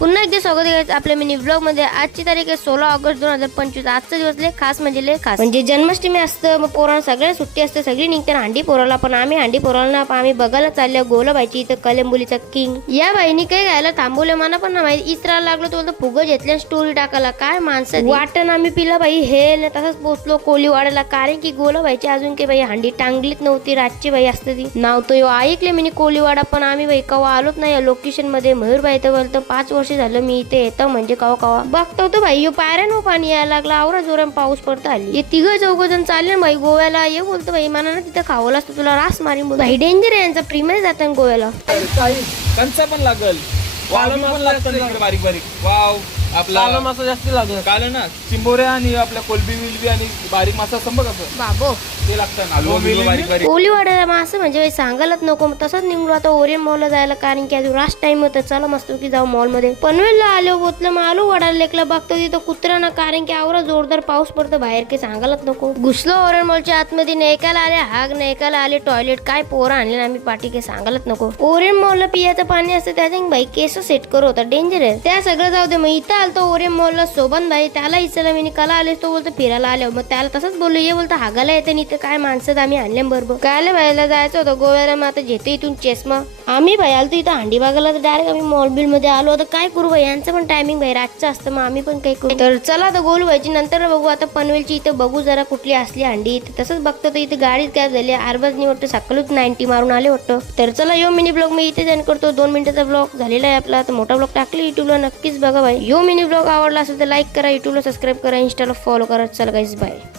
पुन्हा एकदा स्वागत आहे आपल्या मिनी व्लॉग मध्ये। आजची तारीख आहे 16 ऑगस्ट 2025। आजचा दिवस लय खास म्हणजे लय खास, म्हणजे जन्माष्टमी असतं। मग पोरांना सगळ्या सुट्टी असते, सगळी निघते हांडी पोराला। पण आम्ही हांडी पोराला ना आम्ही बघायला चाललो गोलाबाईची इथं कलंबुलीचा किंग। या बाईनी काय घ्यायला थांबवलं मला पण ना माहिती। इसराला लागलो तो फुगं घेतल्या स्टोरी टाकायला। काय माणसं वाटण आम्ही पिला बाई हे तसंच पोचलो कोलीवाड्याला, कारण की गोलाबाईची अजून काही बाई हांडी टांगलीच नव्हती। रातची बाई असते ती नाव तो ऐकले मी कोलीवाडा, पण आम्ही बाई कवा आलोच नाही या लोकेशन मध्ये। मयूरबाई तर बोलतो 5 वर्ष झालं मी इथे येतो, म्हणजे कवा कवा बघतो तो भाई यो पायऱ्यानं पाणी यायला लागला। आवरा जोरात पाऊस पडता आली। हे 3-4 चालले भाई गोव्याला। ये बोलतो भाई मला ना तिथं खावलं असतं तुला रास मारीन भाई। डेंजर आहे यांचा, प्रीमियर जातात गोव्याला। कंचा पण लागल, वाळू पण लागतं बारीक बारीक। वाव आपला काला मासा जास्त लागतो, कालं ना चिंबोरे आणि आपल्या कोलबी विलबी आणि बारीक मासा संभ कसं बाबो ते लागतं ना बारीक बारीक। कोलीवाड्याला मासं म्हणजे सांगायलाच नको। तसंच निघलो आता ओरियन मॉलला जायला, कारण की अजून लास्ट टाइम होतं। चला मस्त की जाऊ मॉल मध्ये। पनवेलला आलो बोतलं मग आलो वडाला लेकला बघतो तिथं कुत्रा ना, कारण की आवरा जोरदार पाऊस पडतो बाहेर, काही सांगायलाच नको। घुसलो ओरियन मॉलच्या आतमध्ये, नेकायला आले हाग, नेकायला आले टॉयलेट। काय पोरं आणले ना आम्ही पाठी, काही सांगायलाच नको। ओरियन मॉलला पियाचं पाणी असतं त्याच्या भाई केस सेट करू होता, डेंजर आहे त्या सगळं जाऊ दे। मग इथं आलतो ओरियन मॉलला सोबत भाई, त्याला इचला मी कला आले तो बोलतो फिरायला आलो। मग त्याला तसंच बोललो ये बोलतो हागायला येते इथं काय माणसं आम्ही आणले बरोबर। काय बायला जायचं होतं गोव्याला, मग आता घेतो इथून चष्मा। आम्ही भाई आलतो इथं हांडी बागायला, तर डायरेक्ट आम्ही मॉल बिल मध्ये आलो। आता काय करू भाई यांचं पण टायमिंग भाई रातचं असतं, मग आम्ही पण काय करू। तर चला आता गोल व्हायची नंतर बघू। आता पनवेलची इथं बघू जरा कुठली असली हांडी। तसंच बघतो तर इथे गाडीच काय झाली आरबाजनी वाटतं सकाळीच 90 मारून आले वाटतं। तर चला यो मिनी ब्लॉग मी इथे जॉइन करतो। 2 मिनिटाचा ब्लॉग झालेला आहे आपला। आता मोठा ब्लॉग टाकले युट्यूबला, नक्कीच बघा भाई। यो मिनी ब्लॉग आवडला असेल तर लाईक करा, युट्यूबला सबस्क्राईब करा, इंस्टाला फॉलो करा। चला गाईज बाय।